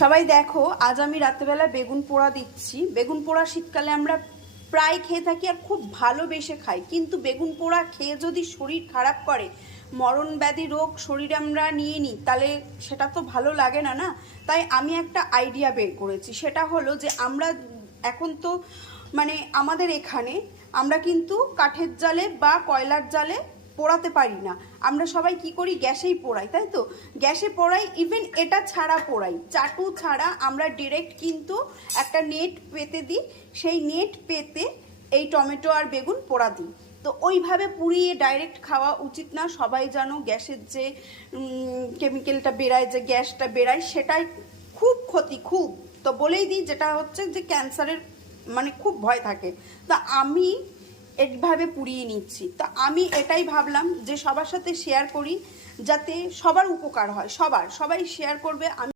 সবাই দেখো, আজ আমি রাত্রেবেলা বেগুন পোড়া দিচ্ছি। বেগুন পোড়া শীতকালে আমরা প্রায় খেয়ে থাকি আর খুব ভালোবেসে খাই, কিন্তু বেগুন পোড়া খেয়ে যদি শরীর খারাপ করে, মরণ ব্যাধি রোগ শরীরে আমরা নিয়ে নিই, তাহলে সেটা তো ভালো লাগে না না। তাই আমি একটা আইডিয়া বের করেছি, সেটা হলো যে আমরা এখন তো মানে আমাদের এখানে আমরা কিন্তু কাঠের জালে বা কয়লার জালে পোড়াতে পারি না। আমরা সবাই কি করি, গ্যাসেই পোড়াই, তাই তো? গ্যাসে পোড়াই, ইভেন এটা ছাড়া পোড়াই, চাটু ছাড়া আমরা ডিরেক্ট কিন্তু একটা নেট পেতে দিই, সেই নেট পেতে এই টমেটো আর বেগুন পোড়া দিই। তো ওইভাবে পুড়িয়ে ডাইরেক্ট খাওয়া উচিত না। সবাই জানো গ্যাসের যে কেমিক্যালটা বেরায়, যে গ্যাসটা বেরায়, সেটাই খুব ক্ষতি, খুব। তো বলেই দিই, যেটা হচ্ছে যে ক্যান্সারের মানে খুব ভয় থাকে। তা আমি এইভাবে পুড়িয়ে নিচ্ছি। তা আমি এটাই ভাবলাম যে সবার সাথে শেয়ার করি, যাতে সবার উপকার হয়, সবাই শেয়ার করবে। আমি